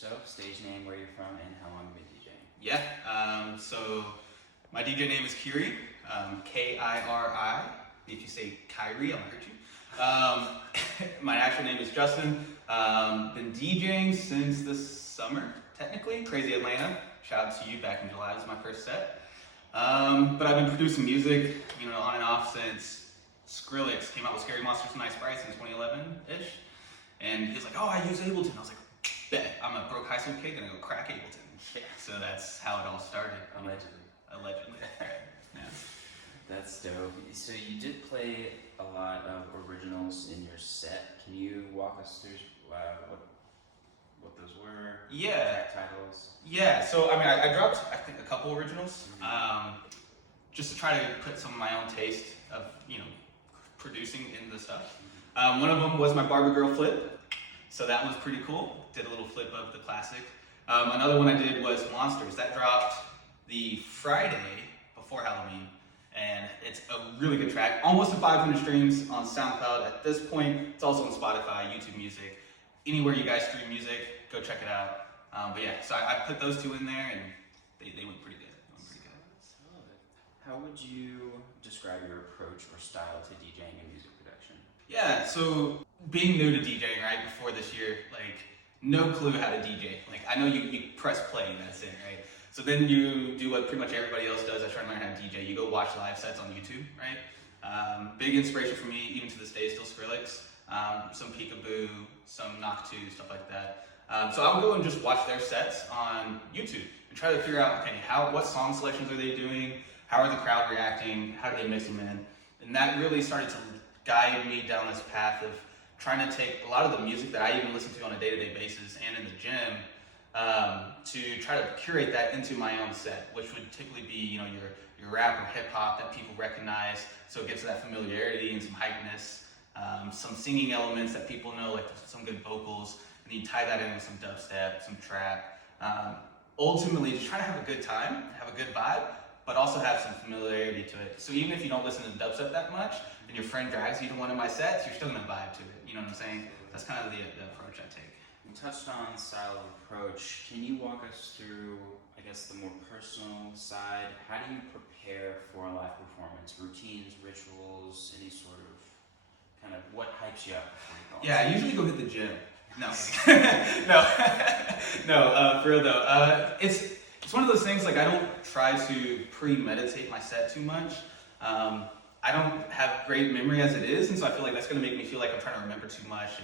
yourself, stage name, where you're from, and how long you've been DJing. Yeah, so my DJ name is Kiri, K-I-R-I. If you say Kyrie, I'll hurt you. My actual name is Justin. Been DJing since this summer, technically. Crazy Atlanta. Shout out to you, back in July was my first set. But I've been producing music, on and off since Skrillex came out with Scary Monsters and Ice Sprites in 2011-ish. And he was like, oh, I use Ableton. I was like, bet. I'm a broke high school kid, gonna go crack Ableton. Yeah. So that's how it all started. Allegedly. Yeah. That's dope. So you did play a lot of originals in your set. Can you walk us through what those were? Yeah. Track titles? Yeah, so I dropped, I think, a couple originals, just to try to put some of my own taste of, producing in the stuff. One of them was my Barbie Girl flip, so that was pretty cool. Did a little flip of the classic. Another one I did was Monsters. That dropped the Friday before Halloween, and it's a really good track. Almost to 500 streams on SoundCloud at this point. It's also on Spotify, YouTube Music. Anywhere you guys stream music, go check it out. But yeah, so I put those two in there, and they went pretty good. How would you describe your approach or style to DJing and music production? Yeah, so being new to DJing, right, before this year, no clue how to DJ. I know you press play and that's it, right? So then you do what pretty much everybody else does. I try to learn how to DJ. You go watch live sets on YouTube, right? Big inspiration for me, even to this day, still Skrillex. Some Peekaboo, some Knock 2, stuff like that. So I would go and just watch their sets on YouTube and try to figure out, okay, what song selections are they doing? How are the crowd reacting? How do they mix them in? And that really started to guide me down this path of trying to take a lot of the music that I even listen to on a day-to-day basis and in the gym to try to curate that into my own set, which would typically be, your rap or hip hop that people recognize, so it gives that familiarity and some hypeness, some singing elements that people know, like some good vocals, and you tie that in with some dubstep, some trap. Ultimately, just trying to have a good time, have a good vibe, but also have some familiarity to it. So even if you don't listen to dubstep that much, and your friend drags you to one of my sets, you're still gonna vibe to it. You know what I'm saying? That's kind of the approach I take. You touched on style of approach. Can you walk us through, I guess, the more personal side? How do you prepare for a live performance? Routines, rituals, any sort of kind of what hypes you up before you go? Yeah, I usually go hit the gym. No, no, for real though. It's one of those things, I don't try to premeditate my set too much. I don't have great memory as it is, and so I feel like that's going to make me feel like I'm trying to remember too much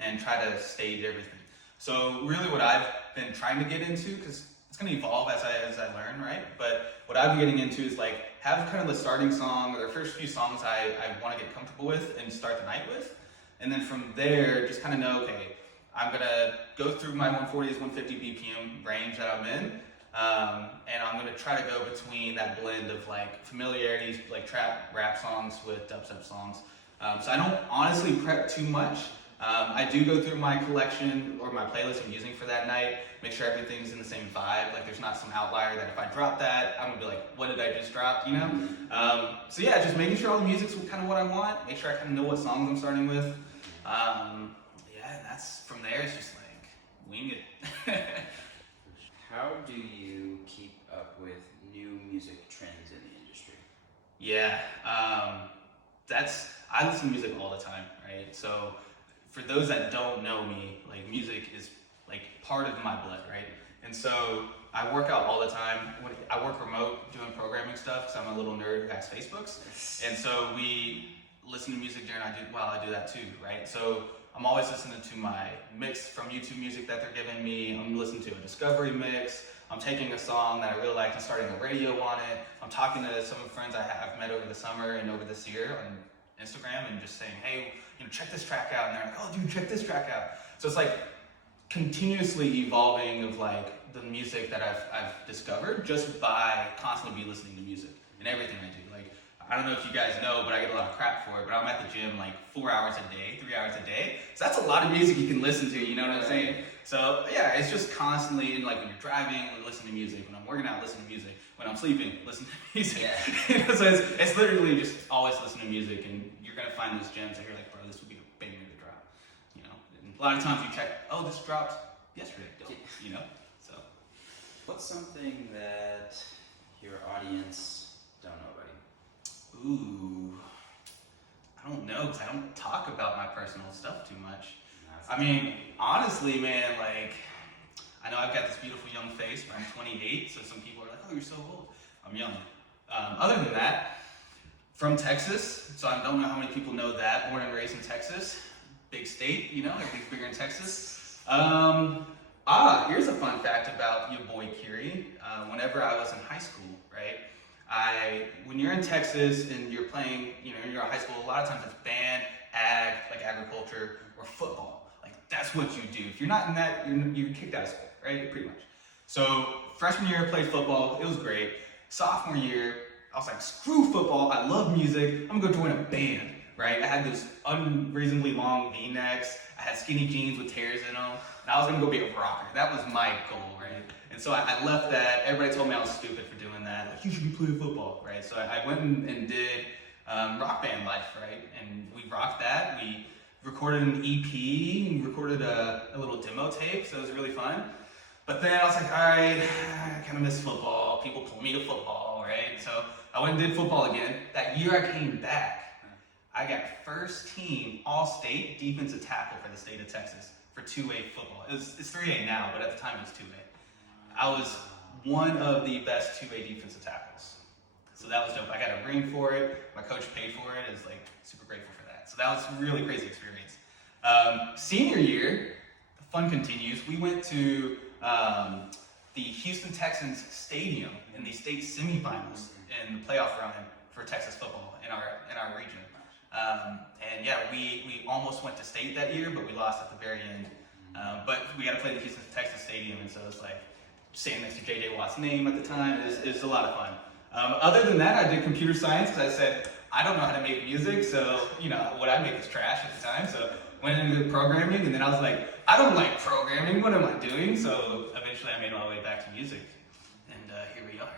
and try to stage everything. So really what I've been trying to get into, because it's going to evolve as I learn, right? But what I've been getting into is have kind of the starting song or the first few songs I want to get comfortable with and start the night with. And then from there, just kind of know, okay, I'm going to go through my 140s, 150 BPM range that I'm in. And I'm going to try to go between that blend of familiarities, trap, rap songs with dubstep songs. So I don't honestly prep too much. I do go through my collection or my playlist I'm using for that night, make sure everything's in the same vibe. There's not some outlier that if I drop that, I'm going to be like, what did I just drop, So yeah, just making sure all the music's kind of what I want, make sure I kind of know what songs I'm starting with. Yeah, and that's from there, it's just wing it. How do you keep up with new music trends in the industry? Yeah, I listen to music all the time, right? So for those that don't know me, music is part of my blood, right? And so I work out all the time. I work remote doing programming stuff because I'm a little nerd who has Facebooks. And so we listen to music while I do that too, right? So I'm always listening to my mix from YouTube Music that they're giving me. I'm listening to a discovery mix. I'm taking a song that I really like and starting a radio on it. I'm talking to some friends I've met over the summer and over this year on Instagram and just saying, hey, check this track out. And they're like, oh, dude, check this track out. So it's continuously evolving of the music that I've discovered just by constantly listening to music and everything I do. I don't know if you guys know, but I get a lot of crap for it, but I'm at the gym 4 hours a day, 3 hours a day. So that's a lot of music you can listen to, you know what I'm saying? So yeah, it's just constantly, when you're driving, listen to music. When I'm working out, listen to music. When I'm sleeping, listen to music. Yeah. So it's literally just always listen to music, and you're gonna find those gems that you're like, bro, this would be a banger to drop. And a lot of times you check, oh, this dropped yesterday, dope, So, What's something that your audience don't know about you? ooh, I don't know, because I don't talk about my personal stuff too much. That's I mean, honestly, man, like, I know I've got this beautiful young face, but I'm 28, so some people are like, oh, you're so old. I'm young. Other than that, from Texas, so I don't know how many people know that. Born and raised in Texas, big state, everything's bigger in Texas. Here's a fun fact about your boy Kiri. Whenever I was in high school, right, when you're in Texas and you're playing, you're in high school, a lot of times it's band, ag, like agriculture, or football. Like, that's what you do. If you're not in that, you're kicked out of school, right? Pretty much. So freshman year, I played football. It was great. Sophomore year, I was like, screw football. I love music. I'm gonna go join a band, right? I had those unreasonably long V-necks. I had skinny jeans with tears in them. And I was gonna go be a rocker. That was my goal, right? And so I left that. Everybody told me I was stupid for doing that. Like, you should be playing football, right? So I went and did rock band life, right? And we rocked that. We recorded an EP, and recorded a little demo tape, so it was really fun. But then I was like, all right, I kind of miss football. People pull me to football, right? So I went and did football again. That year I came back, I got first team all-state defensive tackle for the state of Texas for 2A football. It's 3A now, but at the time it was 2A. I was one of the best 2A defensive tackles. So that was dope. I got a ring for it. My coach paid for it. I was like super grateful for that. So that was a really crazy experience. Senior year, the fun continues. We went to the Houston Texans stadium in the state semifinals in the playoff run for Texas football in our region. And yeah, we almost went to state that year, but we lost at the very end. But we got to play the Houston Texans stadium, and so it's like standing next to J.J. Watt's name at the time. It's a lot of fun. Other than that, I did computer science because I said, I don't know how to make music, so what I make is trash at the time. So went into programming, and then I was like, I don't like programming. What am I doing? So eventually, I made my way back to music, and here we are.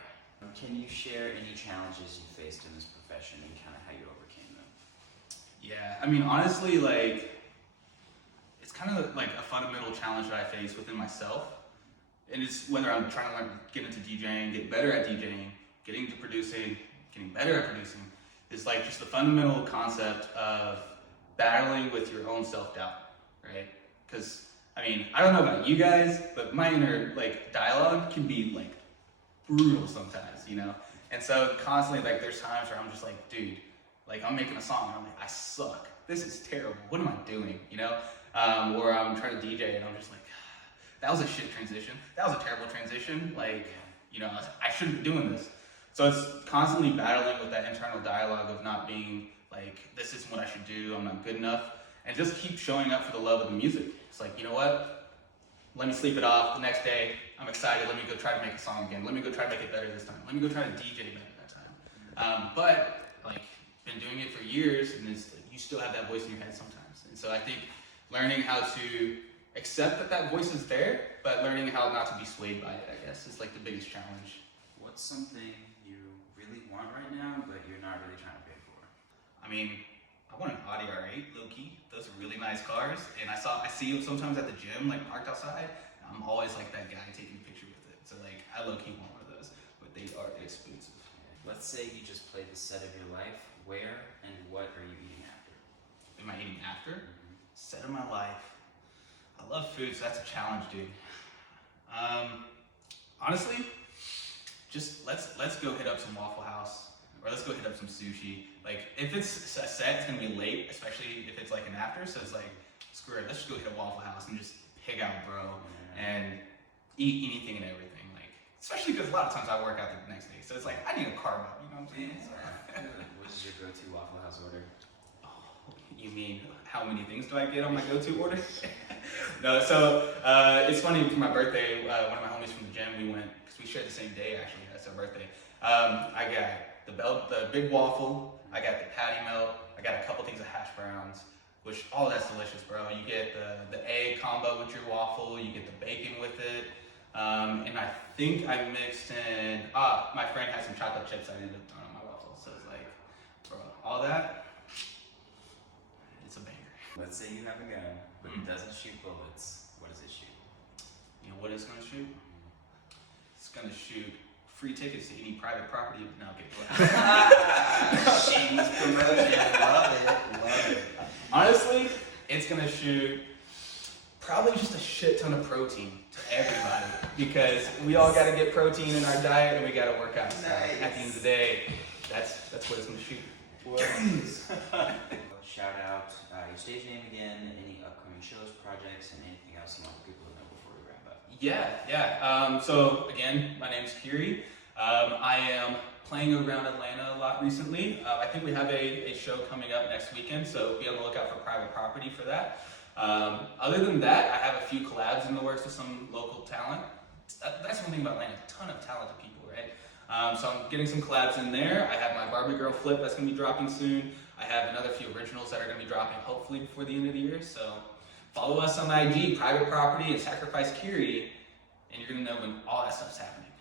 Can you share any challenges you faced in this profession and kind of how you overcame them? Yeah, I mean, honestly, like, it's kind of like a fundamental challenge that I face within myself, and it's whether I'm trying to get into DJing, get better at DJing, getting to producing, getting better at producing. Is like just the fundamental concept of battling with your own self-doubt, right? Because, I mean, I don't know about you guys, but my inner, dialogue can be, brutal sometimes, And so constantly, there's times where I'm just like, dude, I'm making a song, and I'm like, I suck. This is terrible. What am I doing, Or I'm trying to DJ, and I'm just like, that was a shit transition. That was a terrible transition. I shouldn't be doing this. So it's constantly battling with that internal dialogue of not being this isn't what I should do, I'm not good enough, and just keep showing up for the love of the music. It's like, you know what? Let me sleep it off. The next day, I'm excited. Let me go try to make a song again. Let me go try to make it better this time. Let me go try to DJ better that time. But been doing it for years, and it's you still have that voice in your head sometimes. And so I think learning how to accept that voice is there, but learning how not to be swayed by it, I guess, is the biggest challenge. What's something you really want right now, but you're not really trying to pay for? I mean, I want an Audi R8, low key. Those are really nice cars, and I see them sometimes at the gym, parked outside. I'm always that guy taking a picture with it. So I low key want one of those, but they are expensive. Let's say you just played the set of your life. Where and what are you eating after? Am I eating after? Set of my life. I love food, so that's a challenge, dude. Honestly, just let's go hit up some Waffle House, or let's go hit up some sushi. If it's a set, it's gonna be late, especially if it's an after. So it's screw it. Let's just go hit a Waffle House and just pig out, bro, and eat anything and everything. Especially because a lot of times I work out the next day, so it's I need a carb up. You know what I'm saying? What is your go-to Waffle House order? Oh, you mean how many things do I get on my go-to order? No, so it's funny. For my birthday, one of my homies from the gym, we went because we shared the same day. Actually, that's our birthday. I got the big waffle. I got the patty melt. I got a couple things of hash browns, which that's delicious, bro. You get the egg combo with your waffle. You get the bacon with it. And I think I mixed in, my friend had some chocolate chips I ended up throwing on my waffle. So it's bro, all that, it's a banger. Let's say you have a gun, but it doesn't shoot bullets. What does it shoot? what it's gonna shoot? It's gonna shoot free tickets to any private property. No, okay, go ahead. Shameless promotion. Love it. Honestly, it's gonna shoot probably just a shit ton of protein to everybody because we all gotta get protein in our diet and we gotta work out. So Nice. at the end of the day, that's what it's gonna shoot. Shout out your stage name again, any upcoming shows, projects, and anything else you want people to know before we wrap up. Yeah. So again, my name's Kiri. I am playing around Atlanta a lot recently. I think we have a show coming up next weekend, so be on the lookout for private property for that. Other than that, I have a few collabs in the works with some local talent. That's one thing about Atlanta, a ton of talented people, right? So I'm getting some collabs in there. I have my Barbie Girl flip that's going to be dropping soon. I have another few originals that are going to be dropping hopefully before the end of the year. So follow us on IG, Private Property, and Sacrifice Kiri, and you're going to know when all that stuff's happening.